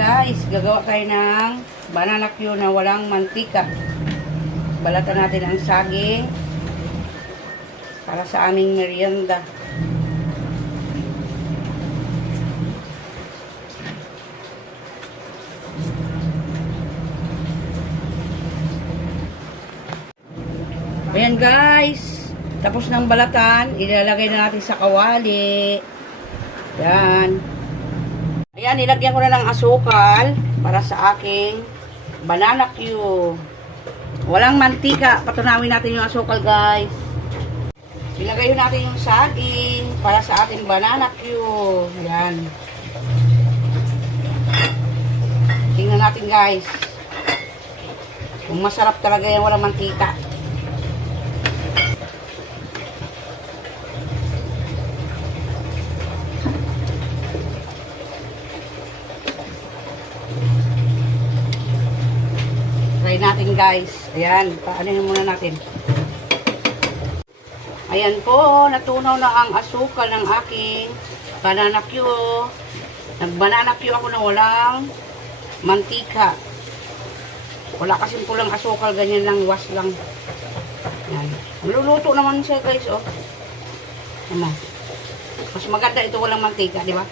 guys, gagawa tayo ng banana Q na walang mantika. Balatan natin ang saging para sa aming merienda. Ayan guys, tapos ng balatan, ilalagay na natin sa kawali. Yan. Ayan, nilagyan ko na ng asukal para sa aking banana Q. Walang mantika. Patunawin natin yung asukal, guys. Ilagay natin yung saging para sa ating banana Q. Ayan. Tingnan natin, guys. Kung masarap talaga yung walang mantika. Try natin guys. Ayan, paano muna natin. Ayan po, natunaw na ang asukal ng aking banana Q. Nag-banana ako na walang mantika. Wala kasing pulang asukal, ganyan lang, was lang. Ayan. Luluto naman siya guys, oh. Ano? Mas maganda ito walang mantika, di ba?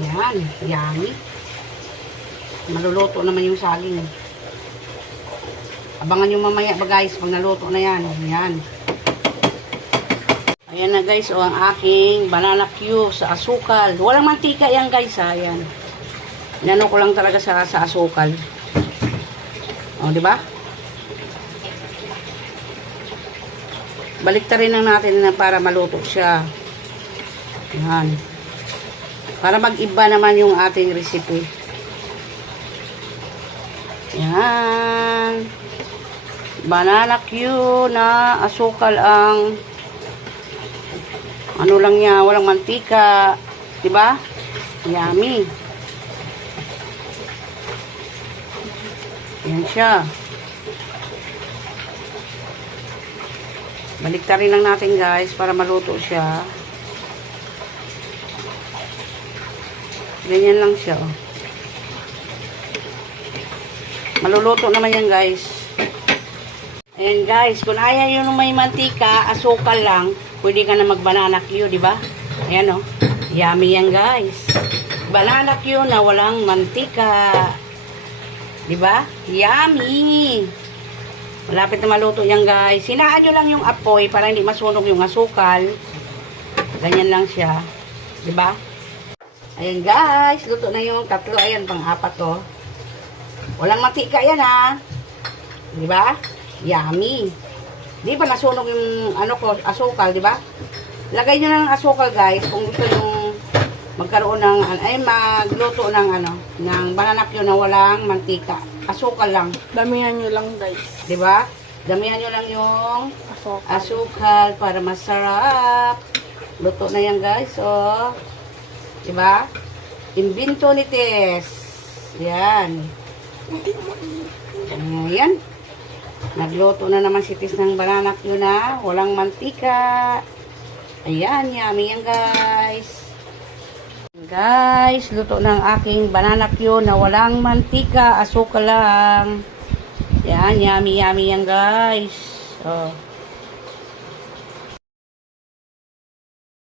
Ayan, yummy. Maluluto naman yung saging. Abangan nyo mamaya ba guys, pag naluto na yan. Ayan. Ayan na guys, o ang aking banana Q sa asukal. Walang mantika yan guys, ha. Ayan. Inano ko lang talaga sa, sa asukal. O, di ba? Baliktarin lang natin na para maluto siya. Ayan. Para mag-iba naman yung ating recipe. Yan. Banana Q na asukal ang ano lang niya, walang mantika. 'Di ba? Yummy. Yan siya. Baliktarin lang natin guys para maluto siya. Ganyan lang siya. Oh. Maluluto naman yan guys. Ayan guys, kung ayaw yun may mantika, asukal lang, pwede ka na mag-banana Q, di ba? Ayan o. Oh. Yummy yan guys. Banana Q na walang mantika. Di ba? Yummy! Malapit na maluto yan guys. Sinaan nyo lang yung apoy para hindi masunog yung asukal. Ganyan lang siya. Di ba? Ayan guys, luto na yung tatlo. Ayan, pang-apat to. Walang mantika yan ha. Di ba? Yummy. Di ba nasunog yung ano ko, asukal, di ba? Lagay nyo ng asukal guys kung gusto nyo magkaroon ng, ay magluto ng ano, ng banana Q na walang mantika. Asukal lang. Damihan nyo lang guys. Di ba? Damihan nyo lang yung Asok. asukal para masarap. Luto na yan guys, oh. Di ba? Imbento ni Tess. Yan. Ayan. Nagluto na naman si Tis ng banana Q na walang mantika. Ayan, yummy yan guys. Guys, luto ng aking banana Q na walang mantika, asukal lang. Yan, yummy yummy yan guys. Oh.